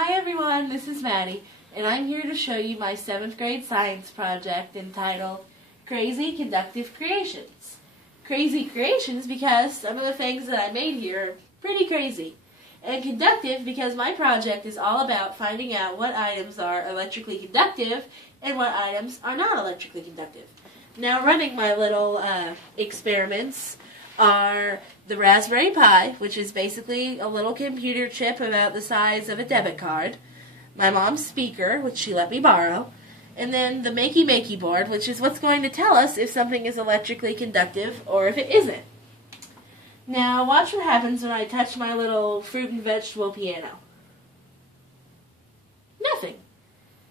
Hi everyone, this is Maddie, and I'm here to show you my 7th grade science project entitled Crazy Conductive Creations. Crazy creations because some of the things that I made here are pretty crazy. And conductive because my project is all about finding out what items are electrically conductive and what items are not electrically conductive. Now running my little experiments are the Raspberry Pi, which is basically a little computer chip about the size of a debit card, my mom's speaker, which she let me borrow, and then the MaKey board, which is what's going to tell us if something is electrically conductive or if it isn't. Now watch what happens when I touch my little fruit and vegetable piano. Nothing.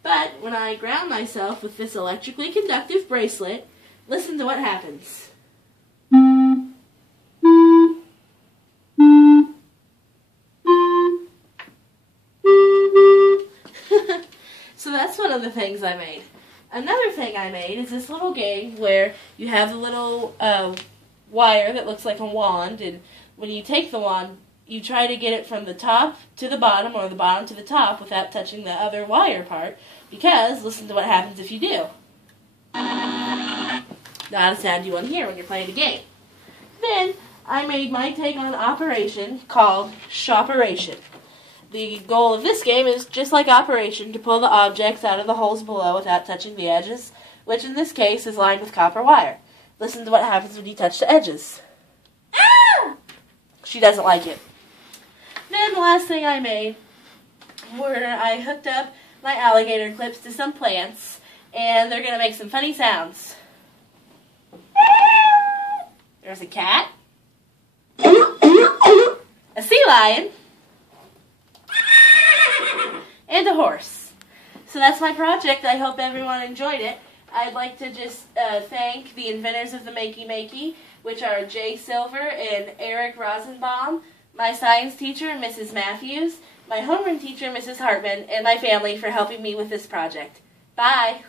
But when I ground myself with this electrically conductive bracelet, listen to what happens. So that's one of the things I made. Another thing I made is this little game where you have the little wire that looks like a wand, and when you take the wand, you try to get it from the top to the bottom or the bottom to the top without touching the other wire part, because listen to what happens if you do. Not a sound you want to hear when you're playing a game. Then I made my take on operation called Shoperation. The goal of this game is, just like Operation, to pull the objects out of the holes below without touching the edges, which in this case is lined with copper wire. Listen to what happens when you touch the edges. Ah! She doesn't like it. Then the last thing I made were I hooked up my alligator clips to some plants, and they're going to make some funny sounds. There's a cat, a sea lion, and a horse. So that's my project. I hope everyone enjoyed it. I'd like to just thank the inventors of the MaKey, which are Jay Silver and Eric Rosenbaum, my science teacher, Mrs. Matthews, my homeroom teacher, Mrs. Hartman, and my family for helping me with this project. Bye!